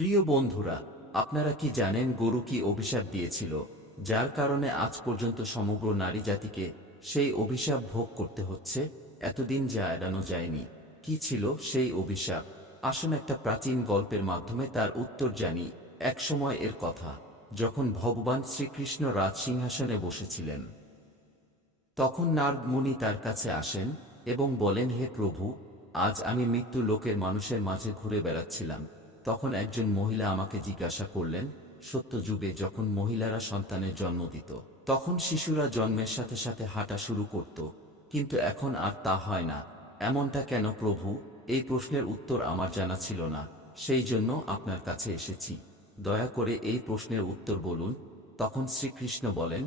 প্রিয় বন্ধুরা, আপনারা কি জানেন গরু কি অভিশাপ দিয়েছিল, যার কারণে আজ পর্যন্ত সমগ্র নারী জাতিকে সেই অভিশাপ ভোগ করতে হচ্ছে? এতদিন যা এড়ানো যায়নি। কি ছিল সেই অভিশাপ? আসুন একটা প্রাচীন গল্পের মাধ্যমে তার উত্তর জানি। এক সময় এর কথা, যখন ভগবান শ্রীকৃষ্ণ রাজসিংহাসনে বসেছিলেন। তখন নারদ মুনি তার কাছে আসেন এবং বলেন, হে প্রভু, আজ আমি মৃত্যু লোকের মানুষের মাঝে ঘুরে বেড়াচ্ছিলাম। তখন একজন মহিলা আমাকে জিজ্ঞাসা করলেন, সত্য যুগে যখন মহিলারা সন্তানের জন্ম দিত, তখন শিশুরা জন্মের সাথে সাথে হাঁটা শুরু করত, কিন্তু এখন আর তা হয় না। এমনটা কেন প্রভু? এই প্রশ্নের উত্তর আমার জানা ছিল না, সেই জন্য আপনার কাছে এসেছি। দয়া করে এই প্রশ্নের উত্তর বলুন। তখন শ্রীকৃষ্ণ বলেন,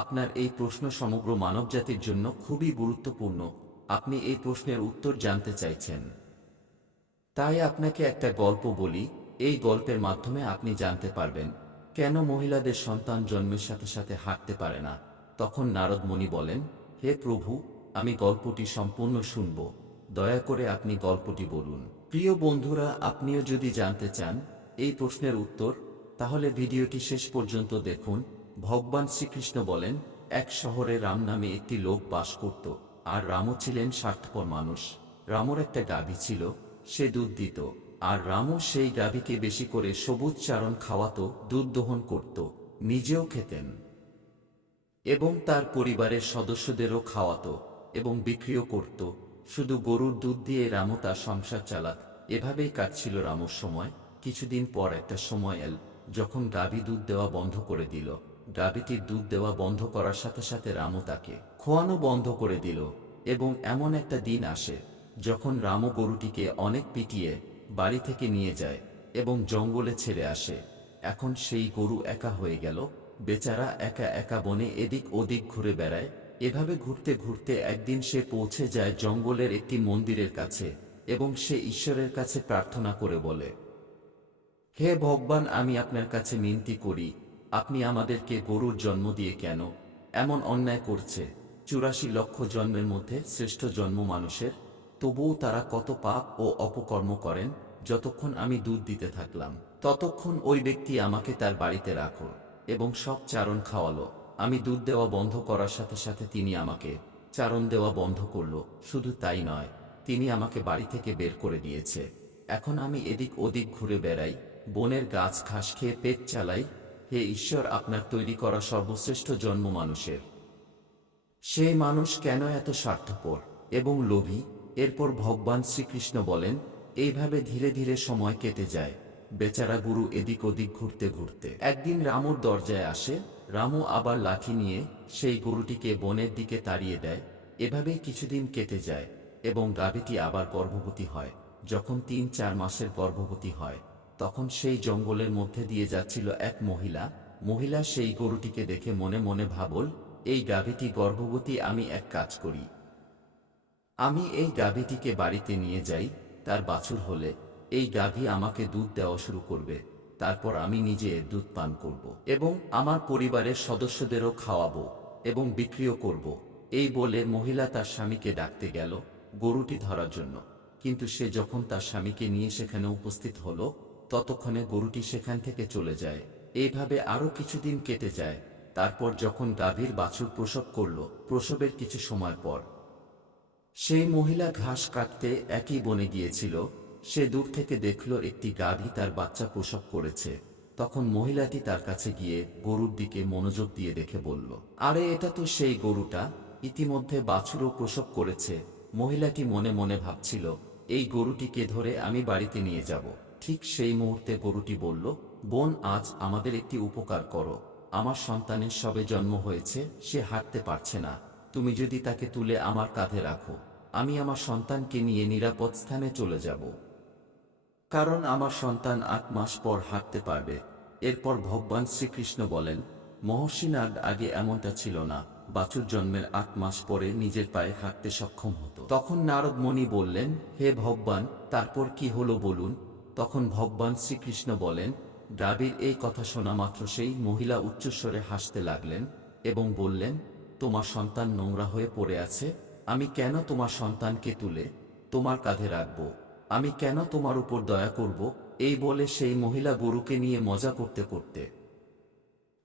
আপনার এই প্রশ্ন সমগ্র মানবজাতির জন্য খুবই গুরুত্বপূর্ণ। আপনি এই প্রশ্নের উত্তর জানতে চাইছেন, তাই আপনাকে একটা গল্প বলি। এই গল্পের মাধ্যমে আপনি জানতে পারবেন কেন মহিলাদের সন্তান জন্মের সাথে সাথে হাঁটতে পারে না। তখন নারদ মুনি বলেন, হে প্রভু, আমি গল্পটি সম্পূর্ণ শুনব, দয়া করে আপনি গল্পটি বলুন। প্রিয় বন্ধুরা, আপনিও যদি জানতে চান এই প্রশ্নের উত্তর, তাহলে ভিডিওটি শেষ পর্যন্ত দেখুন। ভগবান শ্রীকৃষ্ণ বলেন, এক শহরে রাম নামে একটি লোক বাস করত, আর রামও ছিলেন স্বার্থপর মানুষ। রামর একটা গাভী ছিল, সে দুধ দিত, আর রামও সেই গাভীকে বেশি করে সবুজ চারণ খাওয়াতো, দুধ দহন করত, নিজেও খেতেন এবং তার পরিবারের সদস্যদেরও খাওয়াতো এবং বিক্রিও করত। শুধু গরুর দুধ দিয়ে রামও তার সংসার চালাত। এভাবেই কাটছিল রামর সময়। কিছুদিন পর একটা সময় এল, যখন গাভী দুধ দেওয়া বন্ধ করে দিল। গাভীটির দুধ দেওয়া বন্ধ করার সাথে সাথে রামও তাকে খোয়ানো বন্ধ করে দিল। এবং এমন একটা দিন আসে, যখন রামও গরুটিকে অনেক পিটিয়ে বাড়ি থেকে নিয়ে যায় এবং জঙ্গলে ছেড়ে আসে। এখন সেই গরু একা হয়ে গেল, বেচারা একা একা বনে এদিক ওদিক ঘুরে বেড়ায়। এভাবে ঘুরতে ঘুরতে একদিন সে পৌঁছে যায় জঙ্গলের একটি মন্দিরের কাছে এবং সে ঈশ্বরের কাছে প্রার্থনা করে বলে, হে ভগবান, আমি আপনার কাছে মিনতি করি, আপনি আমাদেরকে গরুর জন্ম দিয়ে কেন এমন অন্যায় করছে? 84 লক্ষ জন্মের মধ্যে শ্রেষ্ঠ জন্ম মানুষের, তবুও তারা কত পাপ ও অপকর্ম করেন। যতক্ষণ আমি দুধ দিতে থাকলাম, ততক্ষণ ওই ব্যক্তি আমাকে তার বাড়িতে রাখো এবং সব চারণ খাওয়ালো। আমি দুধ দেওয়া বন্ধ করার সাথে সাথে তিনি আমাকে চারণ দেওয়া বন্ধ করলো। শুধু তাই নয়, তিনি আমাকে বাড়ি থেকে বের করে দিয়েছে। এখন আমি এদিক ওদিক ঘুরে বেড়াই, বনের গাছ ঘাস খেয়ে পেট চালাই। হে ঈশ্বর, আপনার তৈরি করা সর্বশ্রেষ্ঠ জন্ম মানুষের, সেই মানুষ কেন এত স্বার্থপর এবং লোভী? এরপর ভগবান শ্রীকৃষ্ণ বলেন, এইভাবে ধীরে ধীরে সময় কেটে যায়। বেচারা গুরু এদিক ওদিক ঘুরতে ঘুরতে একদিন রামুর দরজায় আসে। রামু আবার লাঠি নিয়ে সেই গরুটিকে বনের দিকে তাড়িয়ে দেয়। এভাবেই কিছুদিন কেটে যায় এবং গাভীটি আবার গর্ভবতী হয়। যখন 3-4 মাসের গর্ভবতী হয়, তখন সেই জঙ্গলের মধ্যে দিয়ে যাচ্ছিল এক মহিলা। মহিলা সেই গরুটিকে দেখে মনে মনে ভাবল, এই গাভীটি গর্ভবতী, আমি এক কাজ করি, আমি এই গাভীটিকে বাড়িতে নিয়ে যাই। তার বাছুর হলে এই গাভী আমাকে দুধ দেওয়া শুরু করবে, তারপর আমি নিজে এর দুধ পান করব এবং আমার পরিবারের সদস্যদেরও খাওয়াবো এবং বিক্রিও করব। এই বলে মহিলা তার স্বামীকে ডাকতে গেল গরুটি ধরার জন্য। কিন্তু সে যখন তার স্বামীকে নিয়ে সেখানে উপস্থিত হলো, ততক্ষণে গরুটি সেখান থেকে চলে যায়। এইভাবে আরও কিছুদিন কেটে যায়। তারপর যখন গাভীর বাছুর প্রসব করল, প্রসবের কিছু সময় পর সেই মহিলা ঘাস কাটতে একই বনে গিয়েছিল। সে দূর থেকে দেখল একটি গাভী তার বাচ্চা প্রসব করেছে। তখন মহিলাটি তার কাছে গিয়ে গরুর দিকে মনোযোগ দিয়ে দেখে বলল, আরে, এটা তো সেই গরুটা, ইতিমধ্যে বাছুরও প্রসব করেছে। মহিলাটি মনে মনে ভাবছিল, এই গরুটিকে ধরে আমি বাড়িতে নিয়ে যাব। ঠিক সেই মুহূর্তে গরুটি বলল, বোন, আজ আমাদের একটি উপকার করো। আমার সন্তানের সবে জন্ম হয়েছে, সে হাঁটতে পারছে না। তুমি যদি তাকে তুলে আমার কাঁধে রাখো, আমি আমার সন্তানকে নিয়ে নিরাপদ স্থানে চলে যাব, কারণ আমার সন্তান 8 মাস পর হাঁটতে পারবে। এরপর ভগবান শ্রীকৃষ্ণ বলেন, মহর্ষি নারদ, আগে এমনটা ছিল না। বাছুর জন্মের 8 মাস পরে নিজের পায়ে হাঁটতে সক্ষম হতো। তখন নারদ মুনি বললেন, হে ভগবান, তারপর কি হলো বলুন। তখন ভগবান শ্রীকৃষ্ণ বলেন, গাভীর এই কথা শোনা মাত্র সেই মহিলা উচ্চস্বরে হাসতে লাগলেন এবং বললেন, তোমার সন্তান নোংরা হয়ে পড়ে আছে। আমি কেন তোমার সন্তানকে তুলে তোমার কাঁধে রাখব? আমি কেন তোমার উপর দয়া করব? এই বলে সেই মহিলা গরুকে নিয়ে মজা করতে করতে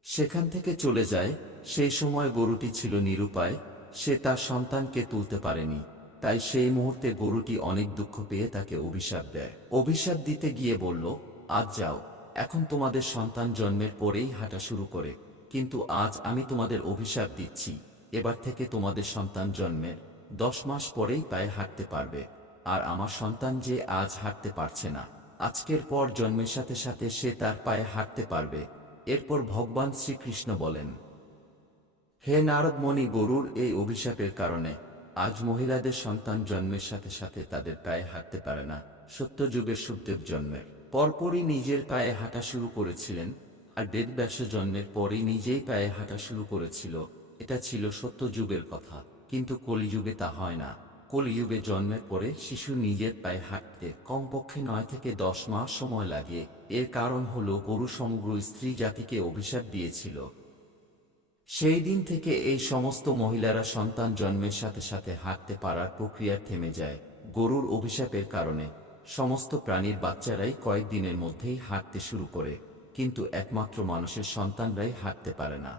সেখান থেকে চলে যায়। সেই সময় গরুটি ছিল নিরুপায়, সে তার সন্তানকে তুলতে পারেনি। তাই সেই মুহূর্তে গরুটি অনেক দুঃখ পেয়ে তাকে অভিশাপ দেয়। অভিশাপ দিতে গিয়ে বলল, আজ যাও, এখন তোমাদের সন্তান জন্মের পরেই হাঁটা শুরু করে, কিন্তু আজ আমি তোমাদের অভিশাপ দিচ্ছি, এবার থেকে তোমাদের সন্তান জন্মের 10 মাস পরেই পায়ে হাঁটতে পারবে। আর আমার সন্তান যে আজ হাঁটতে পারছে না, আজকের পর জন্মের সাথে সাথে সে তার পায়ে হাঁটতে পারবে। এরপর ভগবান শ্রীকৃষ্ণ বলেন, হে নারদ মুনি, গরুর এই অভিশাপের কারণে আজ মহিলাদের সন্তান জন্মের সাথে সাথে তাদের পায়ে হাঁটতে পারে না। সত্যযুগের সুখদেব জন্মের পরপরই নিজের পায়ে হাঁটা শুরু করেছিলেন, আর বেদব্যাস জন্মের পরই নিজেই পায়ে হাঁটা শুরু করেছিল। এটা ছিল সত্যযুগের কথা, কিন্তু কলিযুগে তা হয় না। কলিযুগে জন্মের পরে শিশু নিজের পায়ে হাঁটতে কমপক্ষে 9 থেকে 10 মাস সময় লাগে। এর কারণ হলো গরু সমগ্র স্ত্রী জাতিকে অভিশাপ দিয়েছিল। সেই দিন থেকে এই সমস্ত মহিলারা সন্তান জন্মের সাথে সাথে হাঁটতে পারার প্রক্রিয়া থেমে যায়। গরুর অভিশাপের কারণে সমস্ত প্রাণীর বাচ্চারাই কয়েকদিনের মধ্যেই হাঁটতে শুরু করে, কিন্তু একমাত্র মানুষের সন্তানরাই হাঁটতে পারে না।